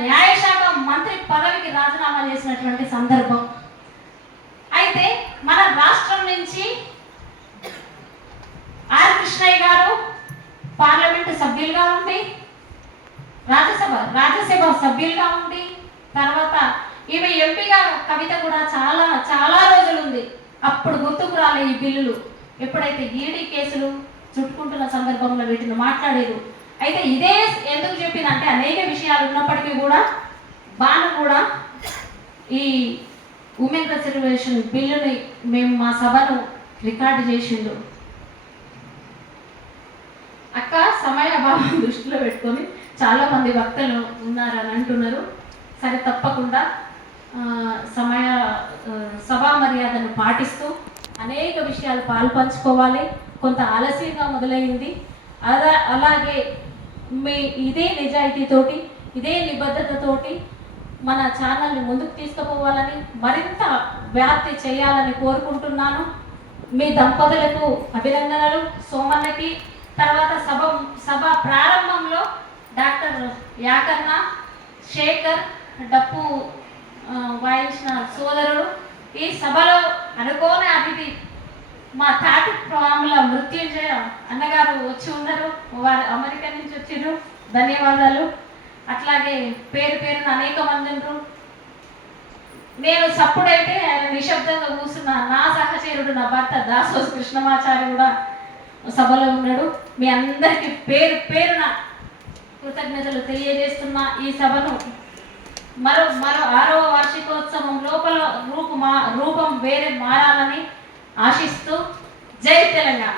న్యాయశాఖ మంత్రి పదవికి రాజీనామా చేసినటువంటి సందర్భం. అయితే మన రాష్ట్రం నుంచి ఆర్ కృష్ణయ్య గారు పార్లమెంటు సభ్యులుగా ఉండి, రాజ్యసభ సభ్యులుగా ఉండి, తర్వాత ఈమె ఎంపీగా కవిత కూడా చాలా చాలా రోజులు ఉంది. అప్పుడు గుర్తుకు రాలే ఈ బిల్లులు. ఎప్పుడైతే ఈడీ కేసులు చుట్టుకుంటున్న సందర్భంలో వీటిని మాట్లాడేది. అయితే ఇదే ఎందుకు చెప్పినంటే అనేక విషయాలు ఉన్నప్పటికీ కూడా బాను కూడా ఈ ఉమెన్ రిజర్వేషన్ బిల్లుని మేము మా సభను రికార్డు చేసిండు. అక్క సమయాభావం దృష్టిలో పెట్టుకొని చాలామంది వక్తలు ఉన్నారని అంటున్నారు. సరే, తప్పకుండా సభా మర్యాదను పాటిస్తూ అనేక విషయాలు పాల్పంచుకోవాలి. కొంత ఆలస్యంగా మొదలైంది. అలాగే మీ ఇదే నిజాయితీతోటి, ఇదే నిబద్ధతతోటి మన ఛానల్ని ముందుకు తీసుకుపోవాలని, మరింత వ్యాప్తి చేయాలని కోరుకుంటున్నాను. మీ దంపతులకు అభినందనలు. సోమన్నకి, తర్వాత సభ ప్రారంభంలో డాక్టర్ యాకన్న, శేఖర్ డప్పు వాయించిన సోదరుడు, ఈ సభలో అనుకోని అతిథి మా తాటి ప్రాముల మృత్యుంజయ అన్నగారు వచ్చి ఉన్నారు. వారు అమెరికా నుంచి వచ్చిర్రు. ధన్యవాదాలు. అట్లాగే పేరు పేరున అనేక మంది ఉన్నారు. నేను సప్పుడైతే ఆయన నిశ్శబ్దంగా కూర్చున్న నా సహచరుడు, నా భర్త దాసోస్ కృష్ణమాచారి కూడా సభలో ఉన్నాడు. మీ అందరికీ పేరు పేరున కృతజ్ఞతలు తెలియజేస్తున్నా. ఈ సభను మరో 6వ వార్షికోత్సవం లోపల రూపం వేరే మారాలని ఆశిస్తూ జై తెలంగాణ.